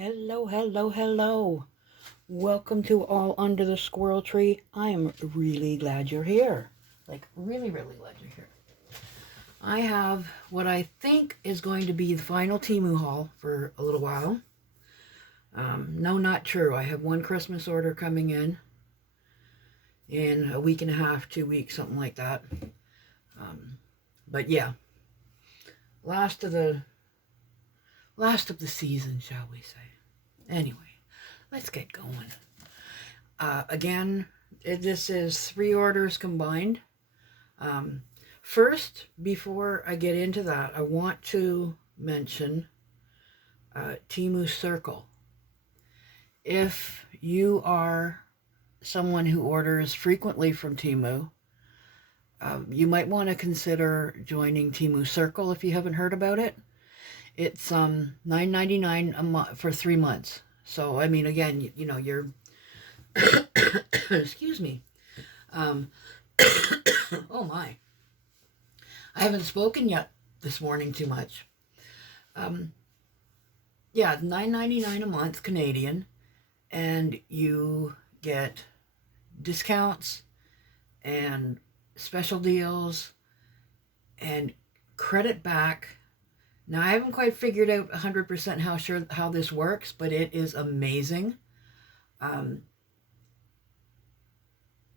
Hello, hello, hello. Welcome to All Under the Squirrel Tree. I am really glad you're here. Like, really, really glad you're here. I have what I think is going to be the final temu haul for a little while. No, not true. I have one Christmas order coming in a week and a half, 2 weeks, something like that. But yeah, last of the season, shall we say. Anyway, let's get going. Again, this is 3 orders combined. First, before I get into that, I want to mention Temu Circle. If you are someone who orders frequently from Temu, you might want to consider joining Temu Circle if you haven't heard about it. It's $9.99 a month for 3 months. So, I mean, again, you know, you're... Excuse me. Oh, my. I haven't spoken yet this morning too much. Yeah, $9.99 a month Canadian, and you get discounts and special deals and credit back. Now, I haven't quite figured out 100% how this works, but it is amazing.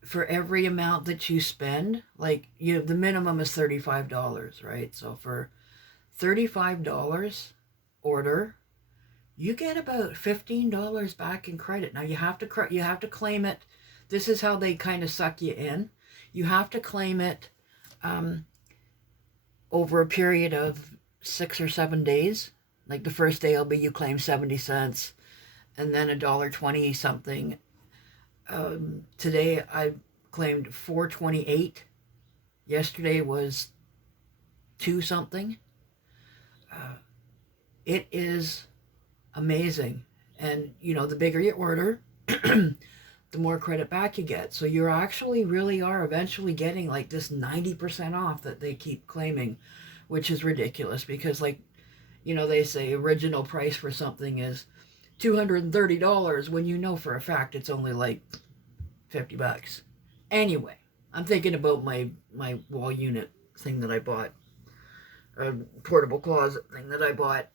For every amount that you spend, like, the minimum is $35, right? So for $35 order, you get about $15 back in credit. Now you have to claim it. This is how they kind of suck you in. You have to claim it over a period of 6 or 7 days. Like, the first day will be you claim 70 cents, and then $1.20 something. Today I claimed $4.28. Yesterday was 2 something. It is amazing, and the bigger you order, the more credit back you get. So you actually really are eventually getting like this 90% off that they keep claiming, which is ridiculous because, like, they say original price for something is $230 when you know for a fact it's only like $50. Anyway, I'm thinking about my wall unit thing that I bought, a portable closet thing that I bought.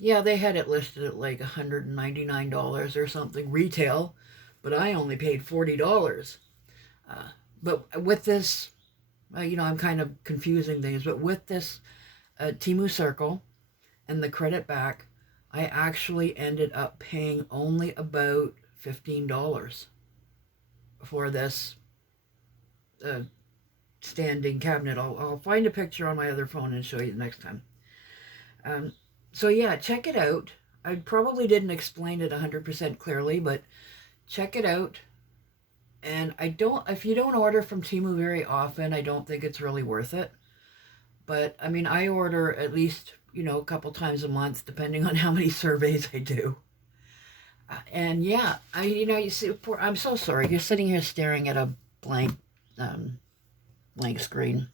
Yeah, they had it listed at like $199 or something retail, but I only paid $40. But with this, I'm kind of confusing things, but with this Temu Circle and the credit back, I actually ended up paying only about $15 for this standing cabinet. I'll find a picture on my other phone and show you next time. So yeah, check it out. I probably didn't explain it 100% clearly, but check it out. And if you don't order from Temu very often, I don't think it's really worth it. But I mean, I order at least, a couple times a month, depending on how many surveys I do. And yeah, you see, I'm so sorry. You're sitting here staring at a blank screen,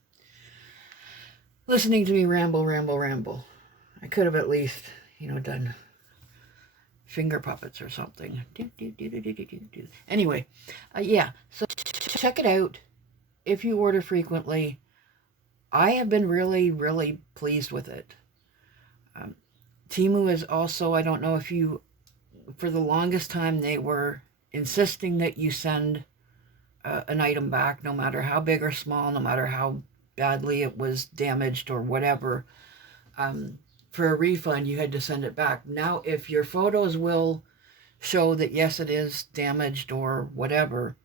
listening to me ramble. I could have at least, done finger puppets or something. Anyway, yeah, so check it out. If you order frequently, I have been really, really pleased with it. Temu is also, I don't know if for the longest time, they were insisting that you send an item back, no matter how big or small, no matter how badly it was damaged or whatever. For a refund, you had to send it back. Now, if your photos will show that, yes, it is damaged or whatever,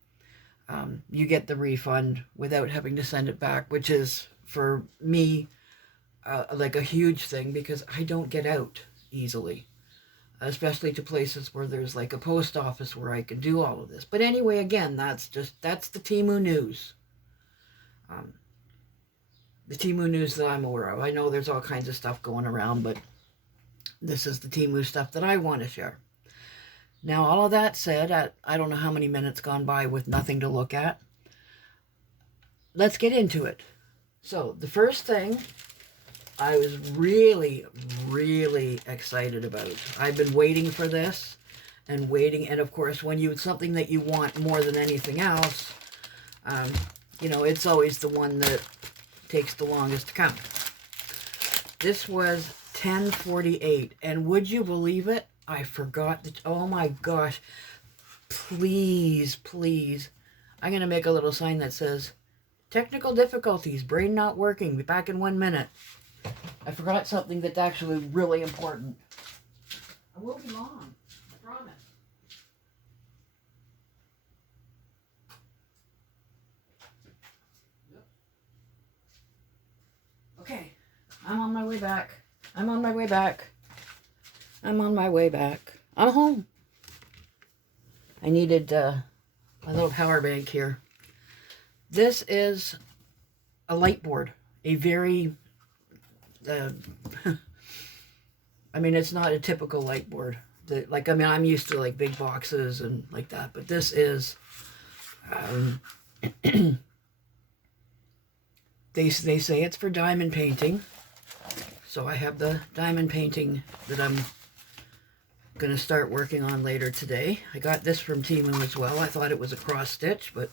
you get the refund without having to send it back, which is, for me, like a huge thing, because I don't get out easily, especially to places where there's like a post office where I can do all of this. But anyway, again, that's the Temu news. The Temu news that I'm aware of. I know there's all kinds of stuff going around, but this is the Temu stuff that I want to share. Now, all of that said, I don't know how many minutes gone by with nothing to look at. Let's get into it. So, the first thing I was really, really excited about. I've been waiting for this and waiting. And of course, when you, something that you want more than anything else, um, you know, it's always the one that takes the longest to come. This was 10:48, and would you believe it? I forgot that. Oh my gosh. Please, please. I'm going to make a little sign that says, technical difficulties, brain not working, be back in 1 minute. I forgot something that's actually really important. I will be long, I promise. Yep. Okay, I'm on my way back. I'm on my way back. I'm on my way back. I'm home. I needed my little power bank here. This is a light board, a very, I mean, it's not a typical light board. Like, I mean, I'm used to like big boxes and like that, but this is, they say it's for diamond painting. So I have the diamond painting that I'm going to start working on later today. I got this from Temu as well. I thought it was a cross stitch, but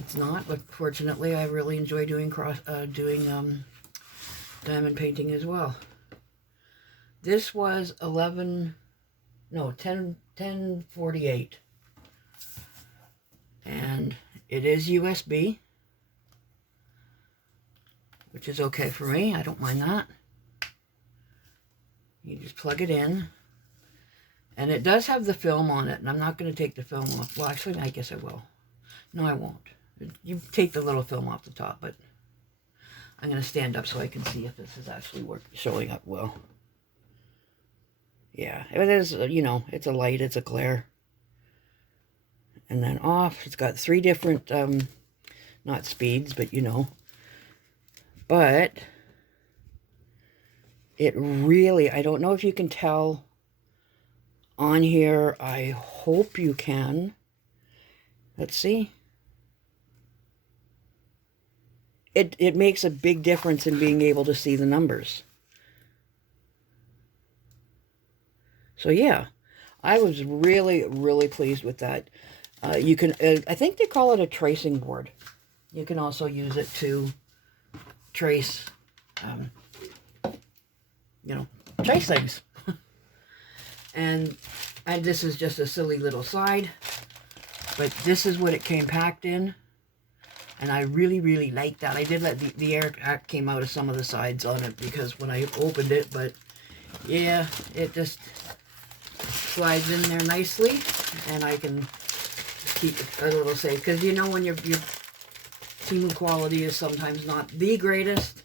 it's not. But fortunately, I really enjoy doing diamond painting as well. This was 10:48, and it is USB, which is okay for me. I don't mind that. You just plug it in, and it does have the film on it, and I'm not going to take the film off. Well, actually, I guess I will. No, I won't. You take the little film off the top, but I'm going to stand up so I can see if this is actually showing up well. Yeah, it is, you know, it's a light, it's a glare. And then off, it's got 3 different, not speeds, but you know. But it really, I don't know if you can tell on here. I hope you can. Let's see. It makes a big difference in being able to see the numbers. So yeah, I was really, really pleased with that. You can, I think they call it a tracing board. You can also use it to trace, you know, trace things. and this is just a silly little side, but this is what it came packed in. And I really, really like that. I did let the air came out of some of the sides on it because when I opened it, but yeah, it just slides in there nicely, and I can keep it a little safe. Because you know when your Temu quality is sometimes not the greatest,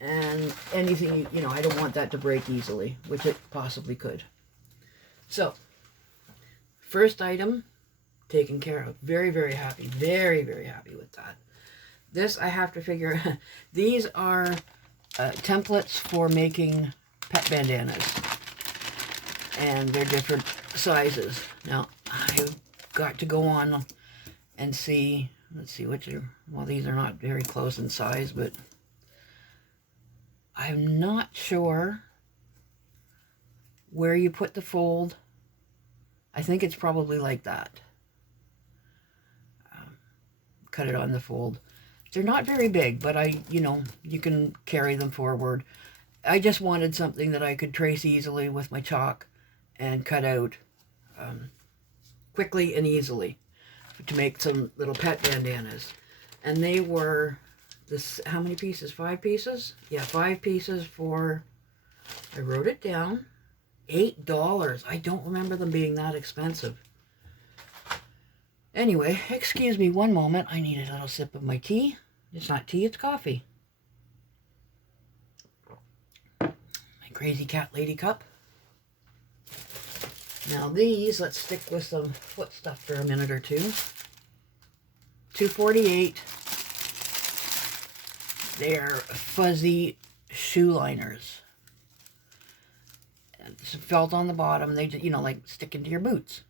and anything, you know, I don't want that to break easily, which it possibly could. So, first item taken care of. Very, very happy. Very, very happy with that. This I have to figure. These are templates for making pet bandanas, and they're different sizes. Now I've got to go on and see. Let's see which are. Well, these are not very close in size, but I'm not sure where you put the fold. I think it's probably like that. Cut it on the fold. They're not very big, but you know, you can carry them forward. I just wanted something that I could trace easily with my chalk and cut out quickly and easily to make some little pet bandanas. And they were this, how many pieces? 5 pieces? Yeah, 5 pieces for, I wrote it down, $8. I don't remember them being that expensive. Anyway, excuse me one moment. I need a little sip of my tea. It's not tea, it's coffee. My crazy cat lady cup. Now these, let's stick with some foot stuff for a minute or two. $2.48. They're fuzzy shoe liners. It's felt on the bottom. They just, you know, like stick into your boots.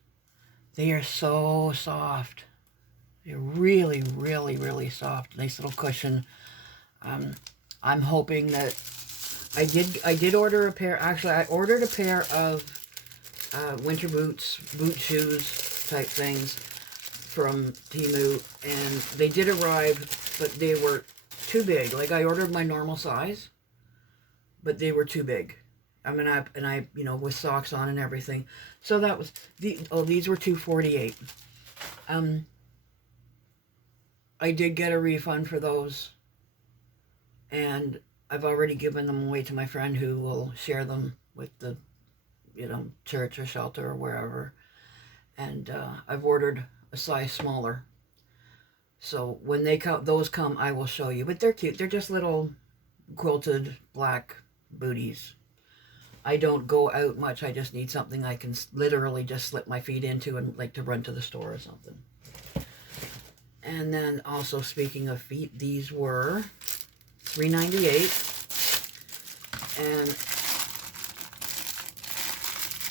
They are so soft. They're really, really, really soft. Nice little cushion. I'm hoping that I did order a pair. Actually, I ordered a pair of winter boots, boot shoes type things from Temu, and they did arrive, but they were too big. Like, I ordered my normal size, but they were too big. I mean, I you know, with socks on and everything. So that was these were $2.48. I did get a refund for those, and I've already given them away to my friend who will share them with the, you know, church or shelter or wherever. And I've ordered a size smaller. So when those come, I will show you. But they're cute. They're just little quilted black booties. I don't go out much. I just need something I can literally just slip my feet into and like to run to the store or something. And then also, speaking of feet, these were $3.98. And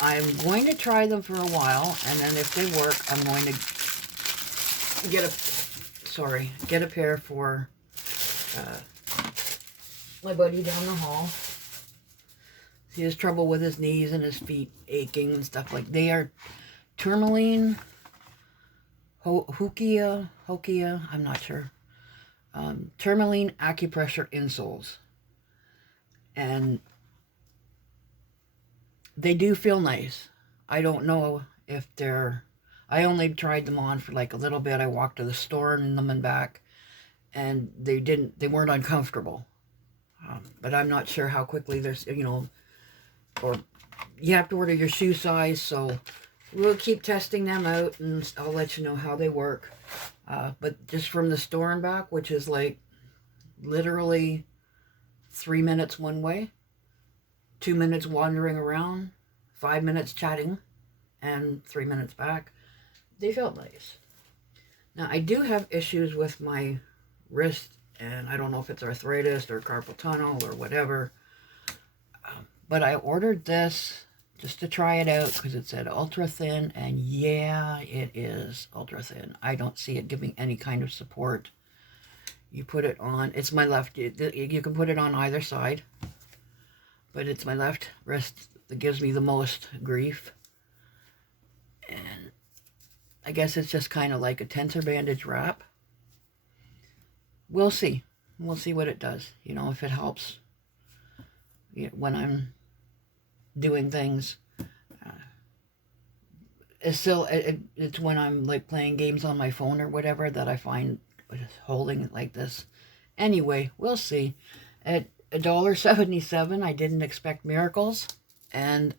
I'm going to try them for a while, and then if they work, I'm going to get a pair for my buddy down the hall. He has trouble with his knees and his feet aching and stuff like. They are tourmaline, Hokia, I'm not sure. Tourmaline acupressure insoles, and they do feel nice. I don't know if they're. I only tried them on for like a little bit. I walked to the store and them and back, and they weren't uncomfortable. But I'm not sure how quickly there's, you know, or you have to order your shoe size. So we'll keep testing them out, and I'll let you know how they work. But just from the store and back, which is like literally 3 minutes one way, 2 minutes wandering around, 5 minutes chatting, and 3 minutes back, they felt nice. Now, I do have issues with my wrist, and I don't know if it's arthritis or carpal tunnel or whatever, but I ordered this just to try it out because it said ultra thin, and yeah, it is ultra thin. I don't see it giving any kind of support. You put it on, it's my left, you can put it on either side, but it's my left wrist that gives me the most grief. And I guess it's just kind of like a tensor bandage wrap. We'll see. We'll see what it does. You know, if it helps when I'm doing things. It's when I'm like playing games on my phone or whatever that I find holding it like this. Anyway, we'll see. At $1.77, I didn't expect miracles, and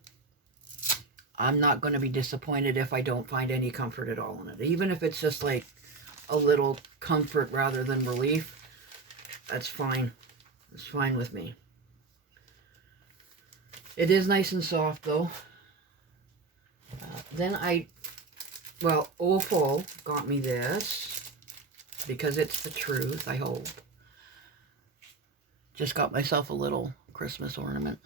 I'm not going to be disappointed if I don't find any comfort at all in it. Even if it's just like a little comfort rather than relief, that's fine. It's fine with me. It is nice and soft, though. Then Ofo got me this because it's the truth, I hope. Just got myself a little Christmas ornament.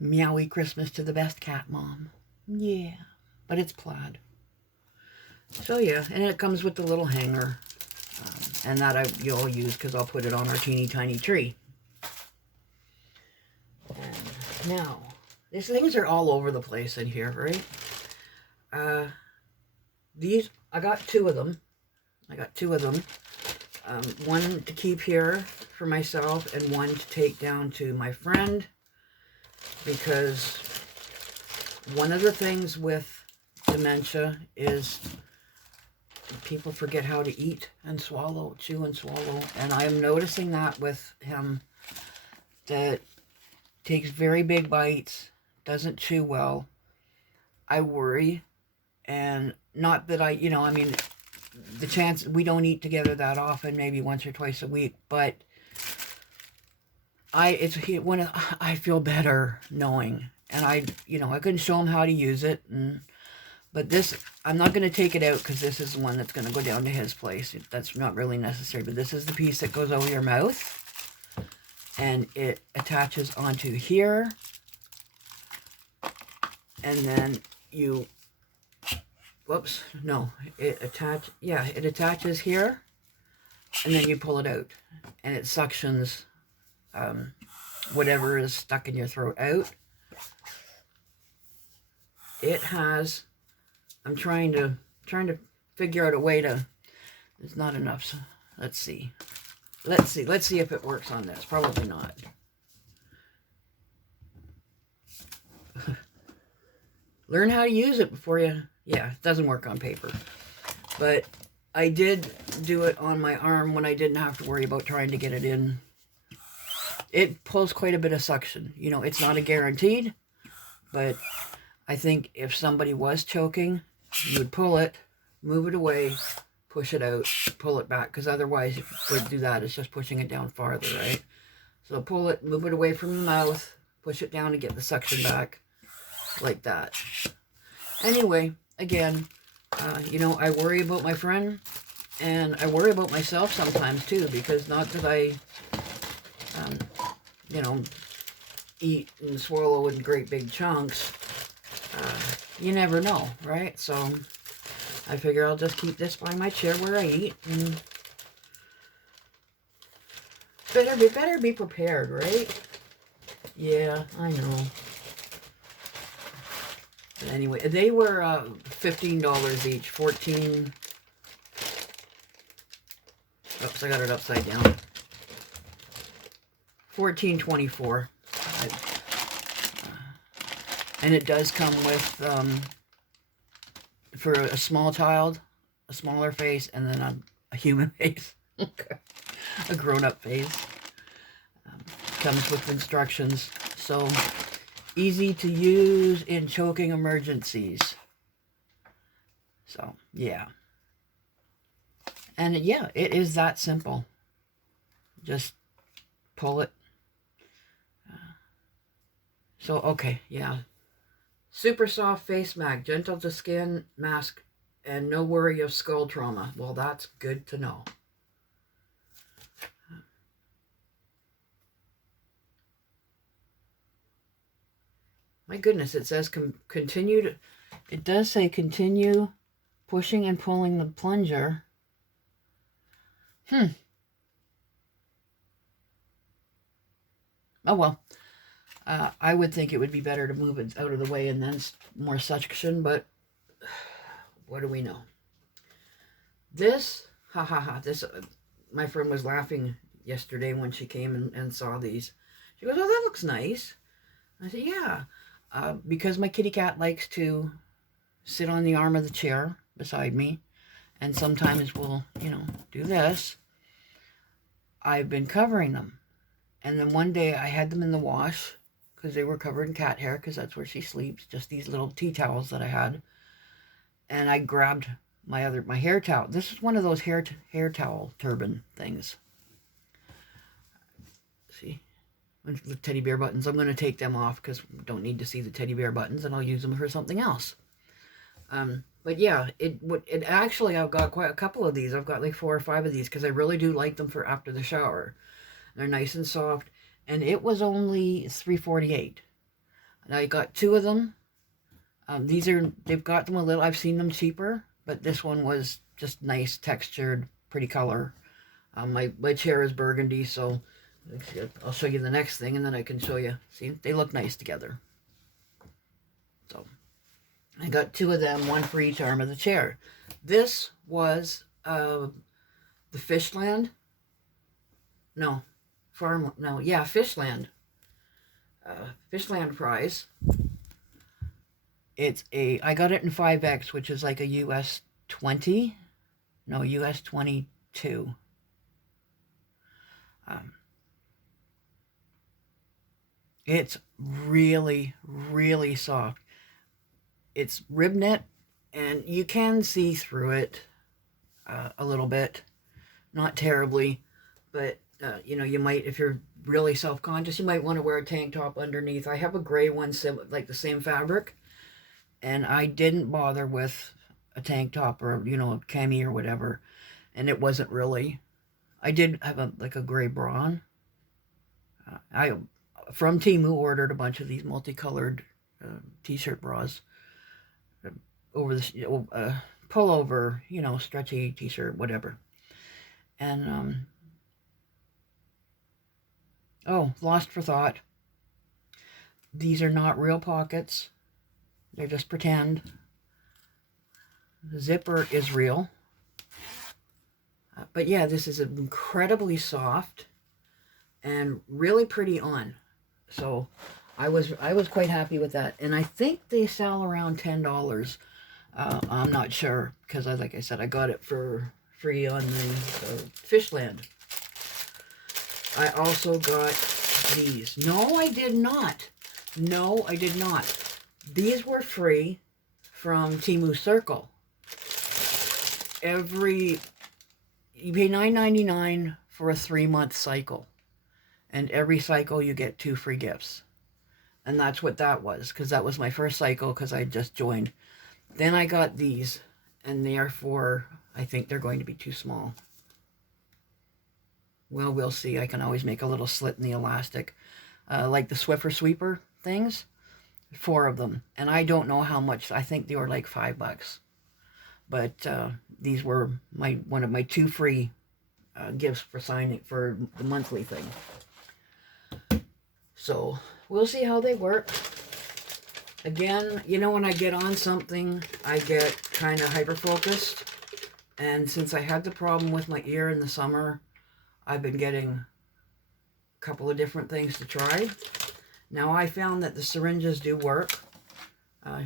Meowy Christmas to the best cat, Mom. Yeah, but it's plaid. So yeah, and it comes with the little hanger, and that you'll use because I'll put it on our teeny tiny tree. And now, these things are all over the place in here, right? These, I got two of them. One to keep here for myself and one to take down to my friend, because one of the things with dementia is people forget how to eat and swallow, chew and swallow. And I'm noticing that with him, that takes very big bites, doesn't chew well. I worry. And not that I mean, the chance, we don't eat together that often, maybe once or twice a week, but I feel better knowing. And I couldn't show him how to use it, but this, I'm not going to take it out because this is the one that's going to go down to his place. That's not really necessary, but this is the piece that goes over your mouth, and it attaches onto here, and then it attaches here, and then you pull it out, and it suctions whatever is stuck in your throat out. It has, I'm trying to figure out a way to, there's not enough, so let's see. Let's see if it works on this. Probably not. Learn how to use it before you, yeah, it doesn't work on paper. But I did do it on my arm when I didn't have to worry about trying to get it in. It pulls quite a bit of suction. You know, it's not a guaranteed, but I think if somebody was choking, you would pull it, move it away, push it out, pull it back, because otherwise if you would do that, it's just pushing it down farther, right? So pull it, move it away from the mouth, push it down to get the suction back, like that. Anyway, again, you know, I worry about my friend, and I worry about myself sometimes too, because not that I, you know, eat and swallow in great big chunks. You never know, right? So I figure I'll just keep this by my chair where I eat, and better be prepared, right? Yeah, I know. But anyway, they were $15 each, 14. Oops, I got it upside down. $14.24. And it does come with, for a small child, a smaller face, and then a human face. A grown-up face. Comes with instructions. So, easy to use in choking emergencies. So, yeah. And yeah, it is that simple. Just pull it. So, okay, yeah. Super soft face mask, gentle to skin mask, and no worry of skull trauma. Well, that's good to know. My goodness, it says continue to, it does say continue pushing and pulling the plunger. Oh, well. I would think it would be better to move it out of the way and then more suction, but what do we know? This, this, my friend was laughing yesterday when she came and saw these. She goes, oh, that looks nice. I said, yeah, because my kitty cat likes to sit on the arm of the chair beside me, and sometimes we'll, you know, do this. I've been covering them. And then one day I had them in the wash, because they were covered in cat hair, because that's where she sleeps, just these little tea towels that I had. And I grabbed my hair towel. This is one of those hair towel turban things. See? The teddy bear buttons. I'm going to take them off, because we don't need to see the teddy bear buttons, and I'll use them for something else. But yeah, it actually, I've got quite a couple of these. I've got like 4 or 5 of these, because I really do like them for after the shower. They're nice and soft. And it was only $3.48. And I got 2 of them. They've got them a little, I've seen them cheaper, but this one was just nice, textured, pretty color. My chair is burgundy, so I'll show you the next thing, and then I can show you. See, they look nice together. So, I got 2 of them, 1 for each arm of the chair. This was the Fishland. No. Fishland. Fishland prize. I got it in 5X, which is like a US 20. No, US 22. It's really, really soft. It's rib knit, and you can see through it a little bit. Not terribly, but you know, you might, if you're really self-conscious, you might want to wear a tank top underneath. I have a gray one, like the same fabric, and I didn't bother with a tank top or, you know, a cami or whatever, and it wasn't really. I did have a gray bra on. I from Temu ordered a bunch of these multicolored t-shirt bras over the pullover, you know, stretchy t-shirt, whatever. And, oh, lost for thought. These are not real pockets. They're just pretend. The zipper is real. But yeah, this is incredibly soft and really pretty on. So I was quite happy with that. And I think they sell around $10. I'm not sure because, like I said, I got it for free on the Fishland. I also got these. No, I did not. No, I did not. These were free from Temu Circle. You pay $9.99 for a 3-month cycle. And every cycle you get 2 free gifts. And that's what that was, because that was my first cycle because I just joined. Then I got these, and therefore I think they're going to be too small. Well, we'll see. I can always make a little slit in the elastic. Like the Swiffer Sweeper things. 4 of them. And I don't know how much. I think they were like $5. But these were one of my 2 free gifts for signing for the monthly thing. So we'll see how they work. Again, you know, when I get on something, I get kind of hyper-focused. And since I had the problem with my ear in the summer, I've been getting a couple of different things to try. Now I found that the syringes do work.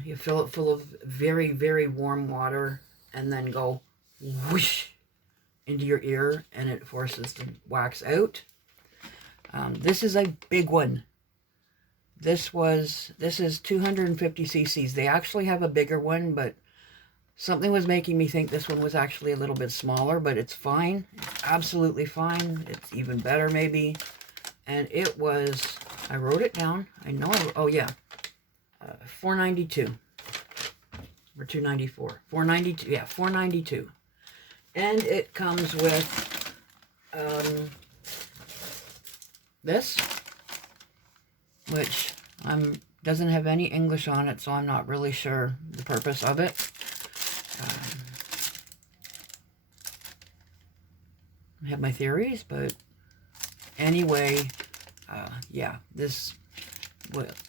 You fill it full of very, very warm water and then go whoosh into your ear and it forces the wax out. This is a big one. This is 250 cc's. They actually have a bigger one, but something was making me think this one was actually a little bit smaller, but it's fine. It's absolutely fine. It's even better maybe. And it was, I wrote it down. I know, oh yeah, $4.92 or $2.94. $4.92, yeah, $4.92. And it comes with this, which doesn't have any English on it, so I'm not really sure the purpose of it. I have my theories, but anyway, yeah, this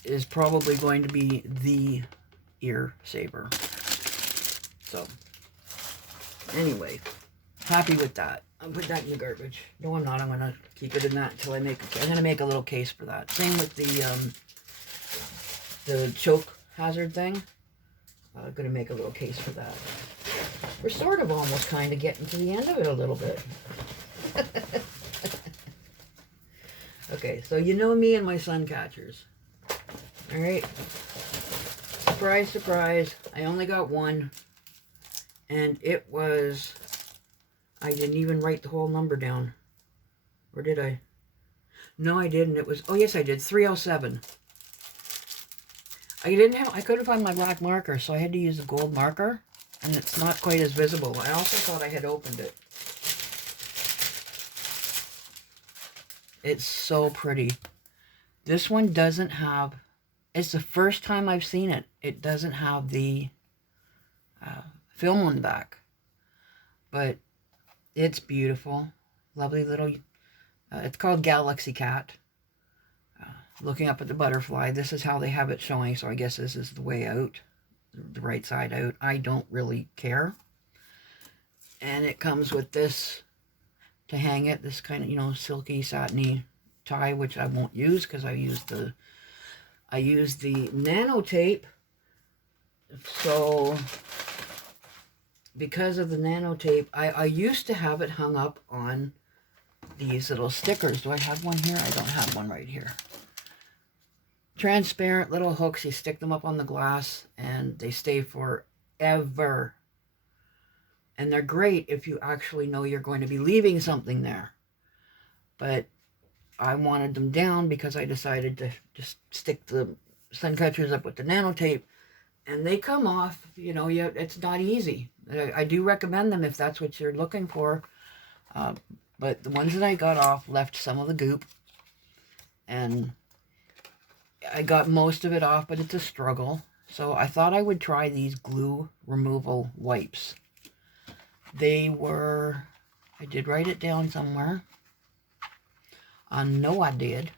is probably going to be the ear saver. So, anyway, happy with that. I'll put that in the garbage. No, I'm not. I'm going to keep it in that until I'm going to make a little case for that. Same with the choke hazard thing. I'm going to make a little case for that. We're sort of almost kind of getting to the end of it a little bit. Okay, so you know me and my sun catchers. All right. Surprise, surprise. I only got one. And it was... I didn't even write the whole number down. Or did I? No, I didn't. It was... Oh, yes, I did. 307. I couldn't find my black marker, so I had to use a gold marker. And it's not quite as visible. I also thought I had opened it. It's so pretty. This one doesn't have... It's the first time I've seen it. It doesn't have the film on the back. But it's beautiful. Lovely little... it's called Galaxy Cat. Looking up at the butterfly. This is how they have it showing. So I guess this is the way out. The right side out. I don't really care. And it comes with this to hang it. This kind of, you know, silky, satiny tie, which I won't use because I use the nano tape. So because of the nano tape, I used to have it hung up on these little stickers. Do I have one here? I don't have one right here. Transparent little hooks. You stick them up on the glass and they stay forever. And they're great if you actually know you're going to be leaving something there. But I wanted them down because I decided to just stick the sun catchers up with the nano tape. And they come off, you know, it's not easy. I do recommend them if that's what you're looking for. But the ones that I got off left some of the goop. And I got most of it off, but it's a struggle. So I thought I would try these glue removal wipes. They were, I did write it down somewhere. I know I did.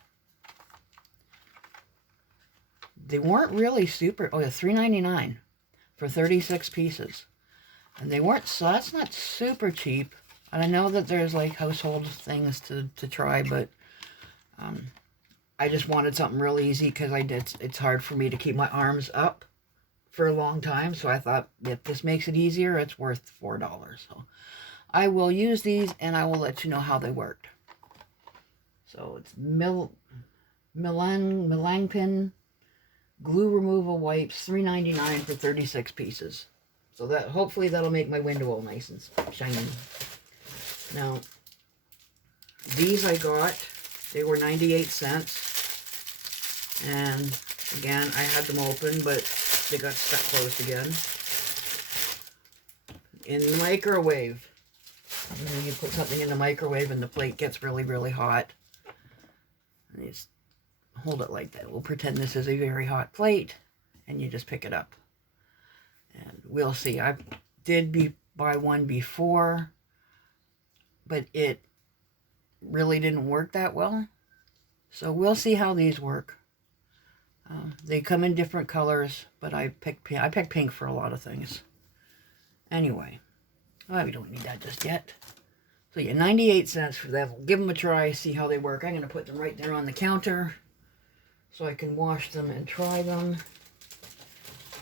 They weren't really super. Oh, yeah, $3.99 for 36 pieces. And they weren't, so that's not super cheap. And I know that there's like household things to try, but I just wanted something real easy because it's hard for me to keep my arms up for a long time. So I thought if this makes it easier, it's worth $4. So I will use these and I will let you know how they worked. So it's Melangpin glue removal wipes, $3.99 for 36 pieces. So that hopefully that'll make my window all nice and shiny. Now, these I got, they were 98 cents. And again, I had them open, but they got stuck closed again. In the microwave. You put something in the microwave and the plate gets really, really hot. And you just hold it like that. We'll pretend this is a very hot plate, and you just pick it up. And we'll see. I did buy one before, but it really didn't work that well. So we'll see how these work. They come in different colors, but I picked pink for a lot of things. Anyway, we don't need that just yet. So yeah, 98 cents for that. We'll give them a try, see how they work. I'm going to put them right there on the counter so I can wash them and try them.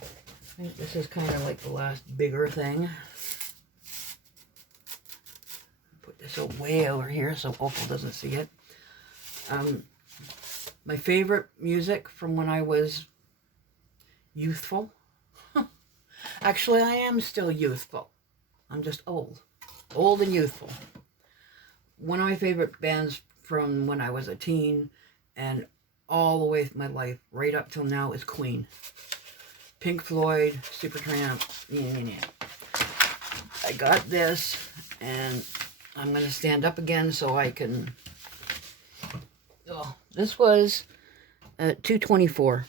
I think this is kind of like the last bigger thing. Put this way over here so Opal doesn't see it. My favorite music from when I was youthful. Actually, I am still youthful. I'm just old. Old and youthful. One of my favorite bands from when I was a teen and all the way through my life, right up till now, is Queen. Pink Floyd, Supertramp, I got this, and I'm going to stand up again so I can... Oh, this was $2.24.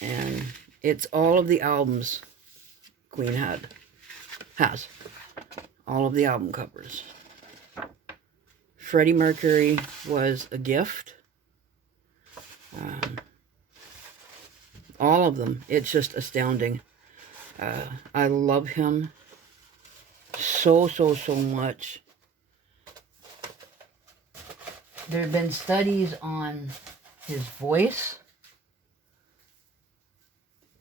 And it's all of the albums Queen has. All of the album covers. Freddie Mercury was a gift. All of them. It's just astounding. I love him so much. There have been studies on his voice.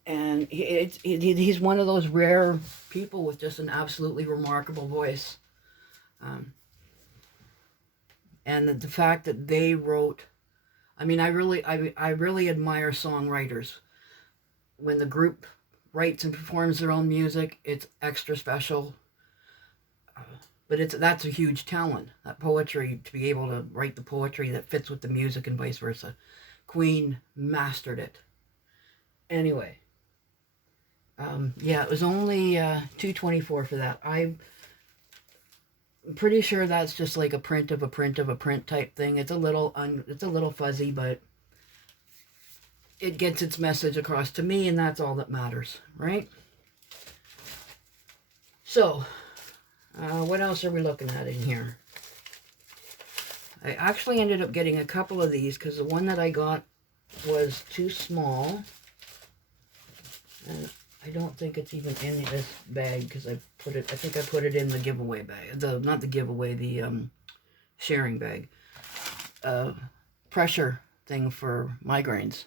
And he's one of those rare people with just an absolutely remarkable voice. And the fact that they wrote... I mean, I really admire songwriters. When the group writes and performs their own music, it's extra special. But that's a huge talent, that poetry, to be able to write the poetry that fits with the music and vice versa. Queen mastered it. Anyway, yeah, it was only $2.24 for that. I'm pretty sure that's just like a print of a print of a print type thing. It's a little fuzzy, but it gets its message across to me, and that's all that matters, right? So, what else are we looking at in here? I actually ended up getting a couple of these because the one that I got was too small. And I don't think it's even in this bag because I think I put it in the giveaway bag. Not the giveaway, the sharing bag. Pressure thing for migraines.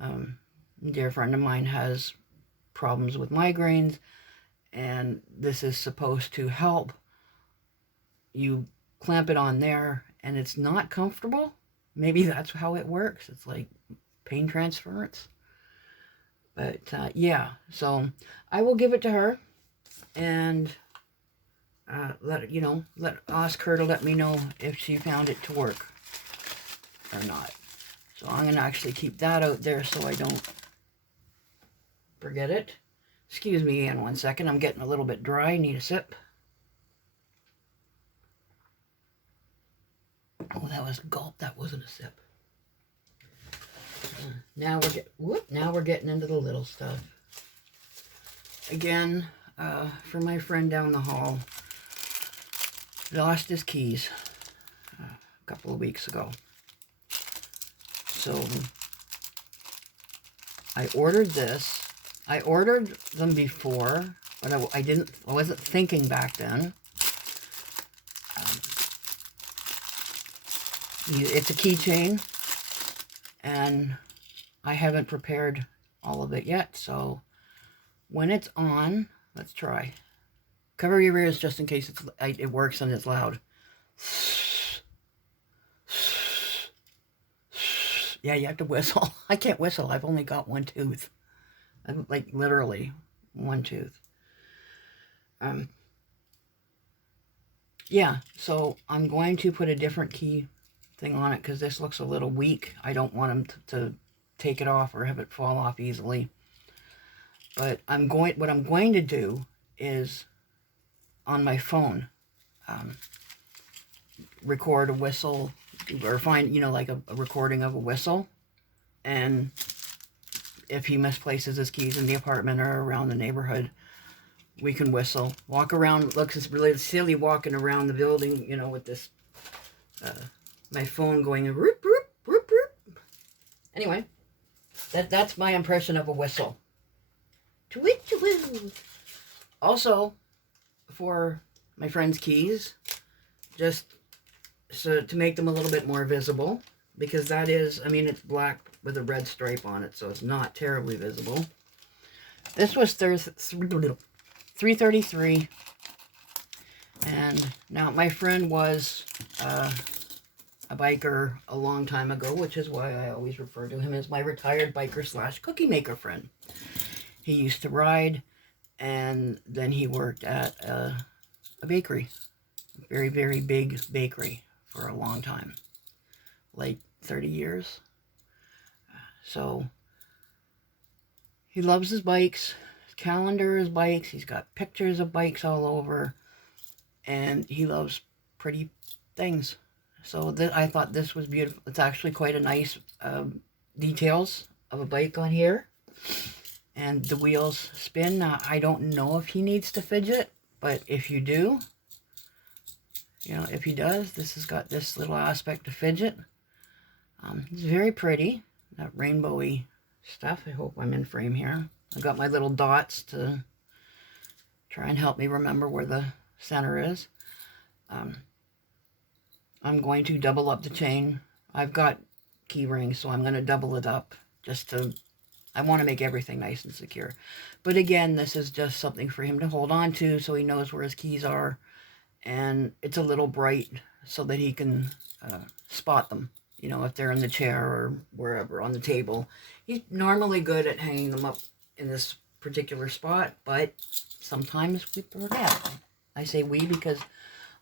A dear friend of mine has problems with migraines, and this is supposed to help. You clamp it on there, and it's not comfortable. Maybe that's how it works. It's like pain transference. But yeah, so I will give it to her, and ask her to let me know if she found it to work or not. So I'm going to actually keep that out there so I don't forget it. Excuse me, Ann, 1 second. I'm getting a little bit dry. Need a sip. Oh, that was a gulp. That wasn't a sip. Now we're getting into the little stuff. Again, for my friend down the hall. He lost his keys a couple of weeks ago. So I ordered this. I ordered them before, but I wasn't thinking back then. It's a keychain, and I haven't prepared all of it yet, so when it's on, let's try. Cover your ears just in case it works and it's loud. Yeah, you have to whistle. I can't whistle. I've only got one tooth. I'm like literally one tooth. Yeah, so I'm going to put a different key thing on it because this looks a little weak. I don't want him to take it off or have it fall off easily. But what I'm going to do is on my phone record a whistle, or find, like a recording of a whistle. And if he misplaces his keys in the apartment or around the neighborhood, we can whistle. Walk around. Looks, it's really silly walking around the building, with this, my phone going roop, roop, roop, roop. Anyway, that's my impression of a whistle. Tweet, tweet. Also, for my friend's keys, just so to make them a little bit more visible, because that is, it's black with a red stripe on it, so it's not terribly visible. This was $3.33, and now my friend was a biker a long time ago, which is why I always refer to him as my retired biker / cookie maker friend. He used to ride, and then he worked at a bakery, a very, very big bakery for a long time, like 30 years. So he loves his bikes, his calendar is bikes, he's got pictures of bikes all over, and he loves pretty things. So I thought this was beautiful. It's actually quite a nice details of a bike on here. And the wheels spin. Now, I don't know if he needs to fidget, but if you do, if he does, this has got this little aspect of fidget. It's very pretty, that rainbowy stuff. I hope I'm in frame here. I've got my little dots to try and help me remember where the center is. I'm going to double up the chain. I've got key rings, so I'm going to double it up I want to make everything nice and secure. But again, this is just something for him to hold on to so he knows where his keys are. And it's a little bright so that he can spot them, if they're in the chair or wherever on the table. He's normally good at hanging them up in this particular spot, but sometimes we forget. I say we because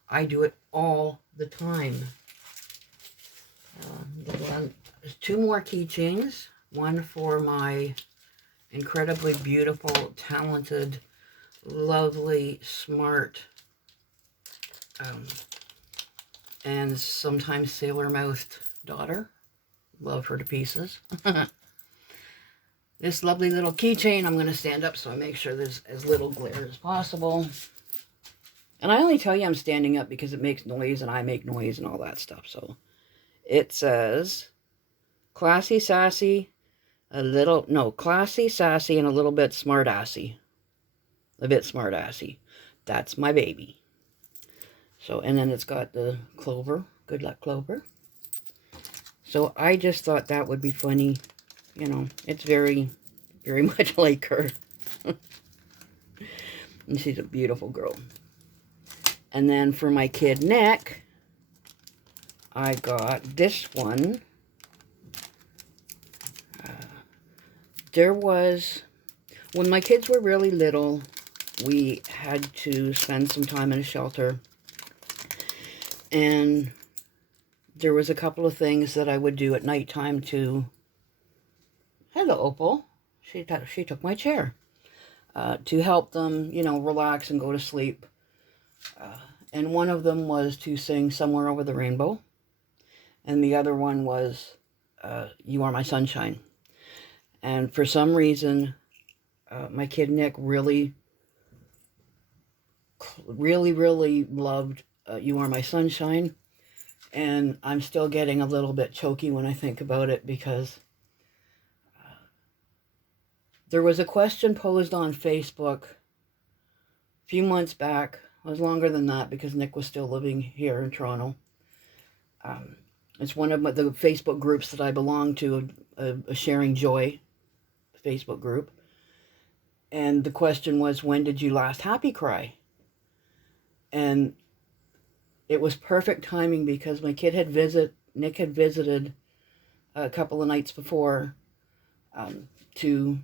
I do it all the time. There's 2 more keychains. One for my incredibly beautiful, talented, lovely, smart, and sometimes sailor-mouthed daughter. Love her to pieces. This lovely little keychain, I'm going to stand up so I make sure there's as little glare as possible. And I only tell you I'm standing up because it makes noise and I make noise and all that stuff. So it says, classy, sassy, classy, sassy, and a little bit smart-assy. A bit smart-assy. That's my baby. So, and then it's got the Clover. Good luck, Clover. So I just thought that would be funny. It's very, very much like her. And she's a beautiful girl. And then for my kid Nick, I got this one. When my kids were really little, we had to spend some time in a shelter. And there was a couple of things that I would do at nighttime to... Hello, Opal. She took my chair. To help them, relax and go to sleep. And one of them was to sing Somewhere Over the Rainbow. And the other one was You Are My Sunshine. And for some reason, my kid Nick really really, really loved You Are My Sunshine. And I'm still getting a little bit choky when I think about it, because there was a question posed on Facebook a few months back. It was longer than that because Nick was still living here in Toronto. It's one of the Facebook groups that I belong to, a Sharing Joy Facebook group. And the question was, when did you last happy cry? And it was perfect timing because Nick had visited a couple of nights before to,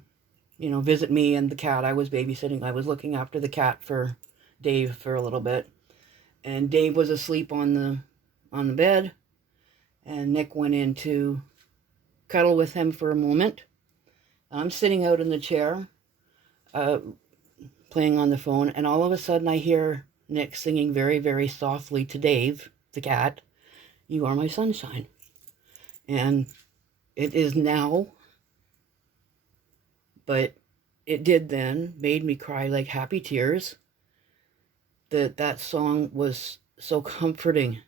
visit me and the cat. I was babysitting. I was looking after the cat for Dave for a little bit. And Dave was asleep on the bed. And Nick went in to cuddle with him for a moment. I'm sitting out in the chair, playing on the phone, and all of a sudden I hear Nick singing very, very softly to Dave, the cat, "You Are My Sunshine." And it is now, but it did then, made me cry like happy tears. That song was so comforting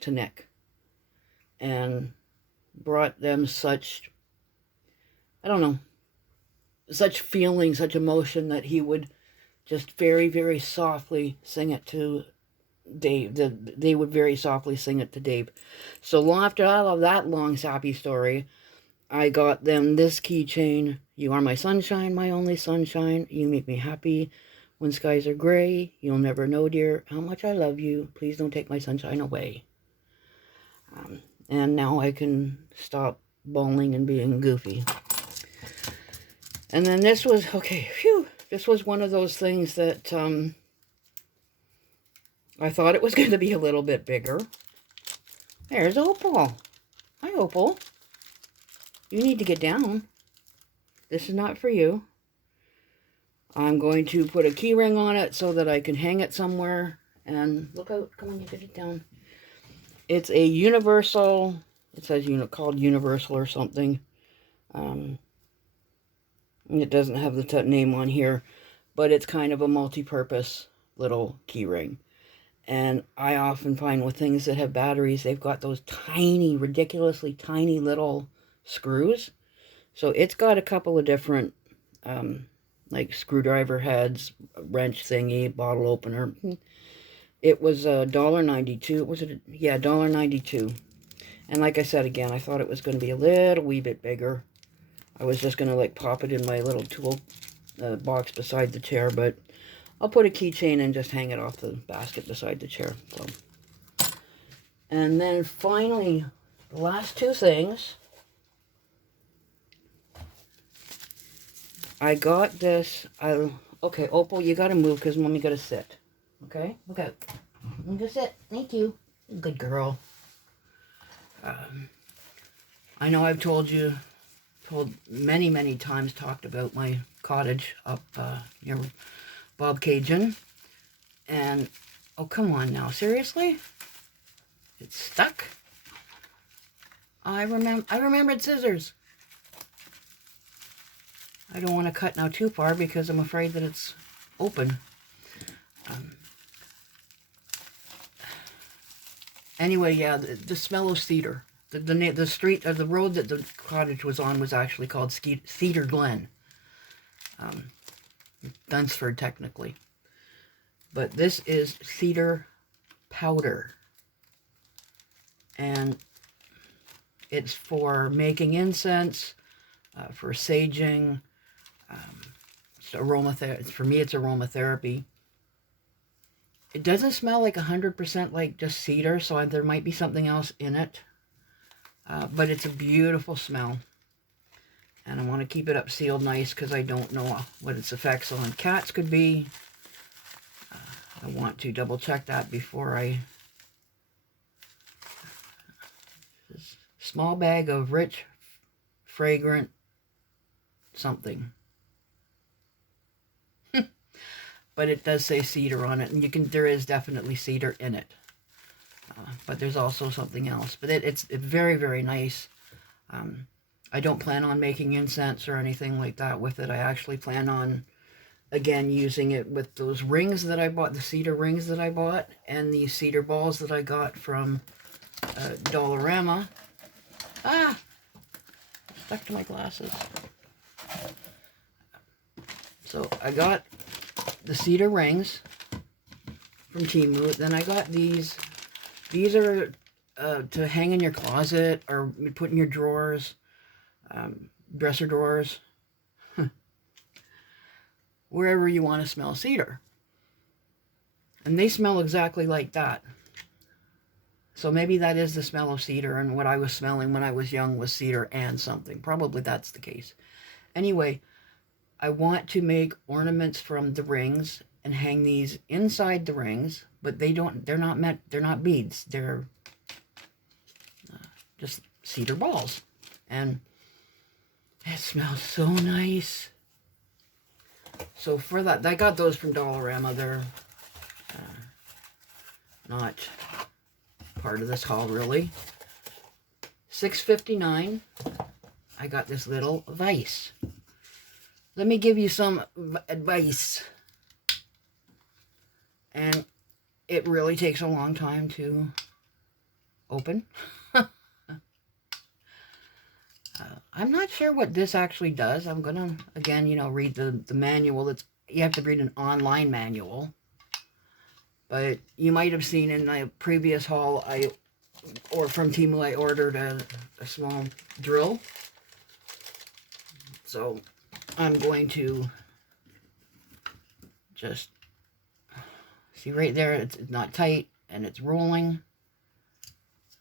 to Nick and brought them such, I don't know, such feeling, such emotion, that he would just very, very softly sing it to Dave. They would very softly sing it to Dave. So after all of that long, sappy story, I got them this keychain. "You are my sunshine, my only sunshine. You make me happy when skies are gray. You'll never know, dear, how much I love you. Please don't take my sunshine away." And now I can stop bawling and being goofy. And then this was, okay, phew, this was one of those things that I thought it was going to be a little bit bigger. There's Opal. Hi, Opal. You need to get down. This is not for you. I'm going to put a key ring on it so that I can hang it somewhere. And look out. Come on, you get it down. It's a universal, it says called Universal or something. It doesn't have the name on here, but it's kind of a multi-purpose little key ring. And I often find with things that have batteries, they've got those tiny, ridiculously tiny little screws. So it's got a couple of different, like screwdriver heads, wrench thingy, bottle opener. It was $1.92. Was it? Yeah, $1.92. And like I said again, I thought it was going to be a little wee bit bigger. I was just going to like pop it in my little tool box beside the chair, but I'll put a keychain and just hang it off the basket beside the chair. So, and then finally, the last two things. I got this. Okay, Opal, you got to move because Mommy got to sit. Okay? Okay. I'm going to sit. Thank you. Good girl. I know I've told many, many times, talked about my cottage up near Bob Cajun. And, oh, come on now. Seriously? It's stuck? I remembered scissors. I don't want to cut now too far because I'm afraid that it's open. Anyway, yeah, the smell of cedar. The street, or the road that the cottage was on was actually called Cedar Glen. Dunsford, technically. But this is cedar powder. And it's for making incense, for saging. It's aromatherapy. For me, it's aromatherapy. It doesn't smell like 100% like just cedar, so there might be something else in it. But it's a beautiful smell. And I want to keep it up sealed nice because I don't know what its effects on cats could be. I want to double check that before I... Small bag of rich, fragrant something. But it does say cedar on it, and there is definitely cedar in it. But there's also something else. But it's very, very nice. I don't plan on making incense or anything like that with it. I actually plan on again, using it with those rings that I bought, the cedar rings that I bought, and the cedar balls that I got from Dollarama. Ah! Stuck to my glasses. So I got the cedar rings from Temu. Then I got these. These are to hang in your closet or put in your drawers, dresser drawers, wherever you want to smell cedar. And they smell exactly like that. So maybe that is the smell of cedar, and what I was smelling when I was young was cedar and something. Probably that's the case. Anyway, I want to make ornaments from the rings and hang these inside the rings, but they're not beads. They're just cedar balls. And it smells so nice. So for that, I got those from Dollarama. They're not part of this haul, really. $6.59. I got this little vise. Let me give you some advice. And it really takes a long time to open. I'm not sure what this actually does. I'm going to, again, read the manual. You have to read an online manual. But you might have seen in my previous haul, or from Temu, I ordered a small drill. So I'm going to just, see right there, it's not tight and it's rolling.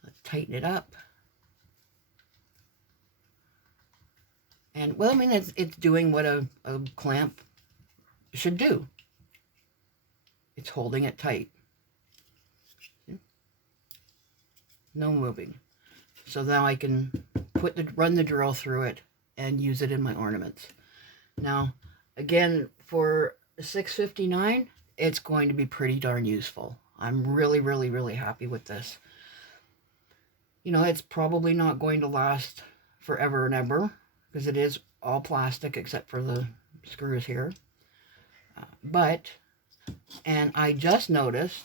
Let's tighten it up. And, well, I mean, it's doing what a clamp should do. It's holding it tight. No moving. So now I can run the drill through it and use it in my ornaments. Now, again, for $6.59, it's going to be pretty darn useful. I'm really, really, really happy with this. It's probably not going to last forever and ever, because it is all plastic except for the screws here. And I just noticed,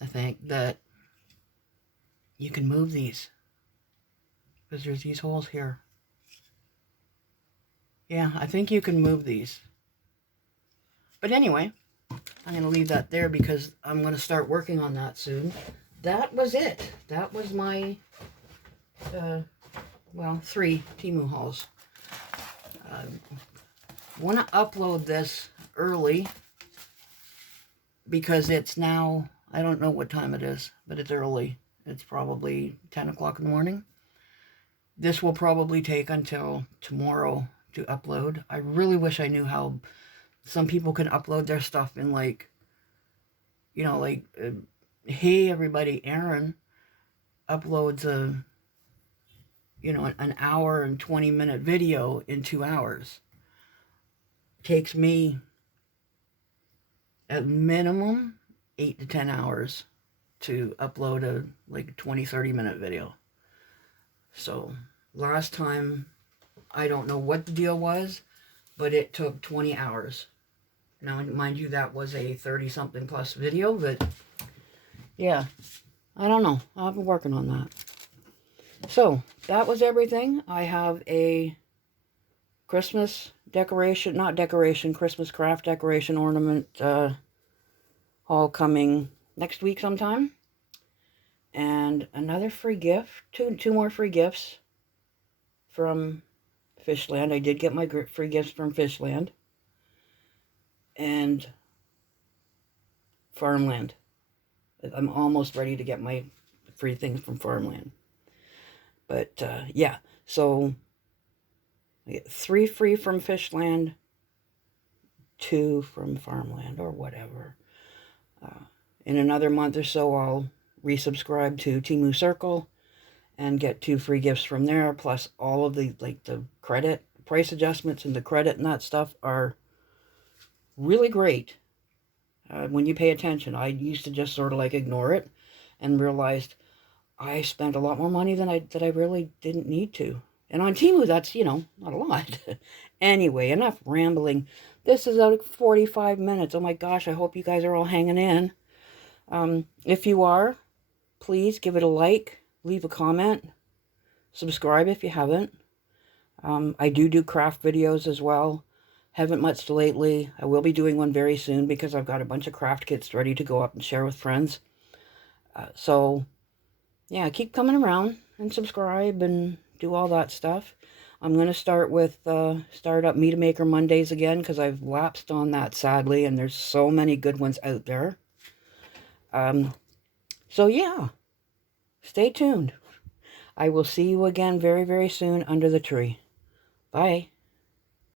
I think, that you can move these, because there's these holes here. Yeah, I think you can move these. But anyway, I'm going to leave that there because I'm going to start working on that soon. That was it. That was my, 3 Temu hauls. Want to upload this early because it's now, I don't know what time it is, but it's early. It's probably 10 o'clock in the morning. This will probably take until tomorrow to upload. I really wish I knew how some people can upload their stuff in hey everybody, Aaron uploads an hour and 20-minute video in 2 hours. Takes me at minimum 8 to 10 hours to upload a 20-30 minute video. So last time, I don't know what the deal was, but it took 20 hours. Now, mind you, that was a 30-something plus video, but yeah, I don't know. I've been working on that. So that was everything. I have a Christmas decoration, Christmas craft decoration ornament haul coming next week sometime. And another free gift, two more free gifts from Fishland. I did get my free gifts from Fishland and Farmland. I'm almost ready to get my free things from Farmland. But yeah, so I get 3 free from Fishland, 2 from Farmland, or whatever. In another month or so, I'll resubscribe to Temu Circle and get 2 free gifts from there, plus all of the credit, price adjustments and the credit and that stuff are really great when you pay attention. I used to just sort of ignore it and realized I spent a lot more money than I really didn't need to. And on Temu, that's, not a lot. Anyway, enough rambling. This is out 45 minutes. Oh my gosh, I hope you guys are all hanging in. If you are, please give it a like, leave a comment, subscribe if you haven't. I do craft videos as well. Haven't much lately. I will be doing one very soon because I've got a bunch of craft kits ready to go up and share with friends. So, yeah, keep coming around and subscribe and do all that stuff. I'm going to start with start up Meet a Maker Mondays again because I've lapsed on that sadly, and there's so many good ones out there. So yeah, stay tuned. I will see you again very, very soon under the tree. Bye.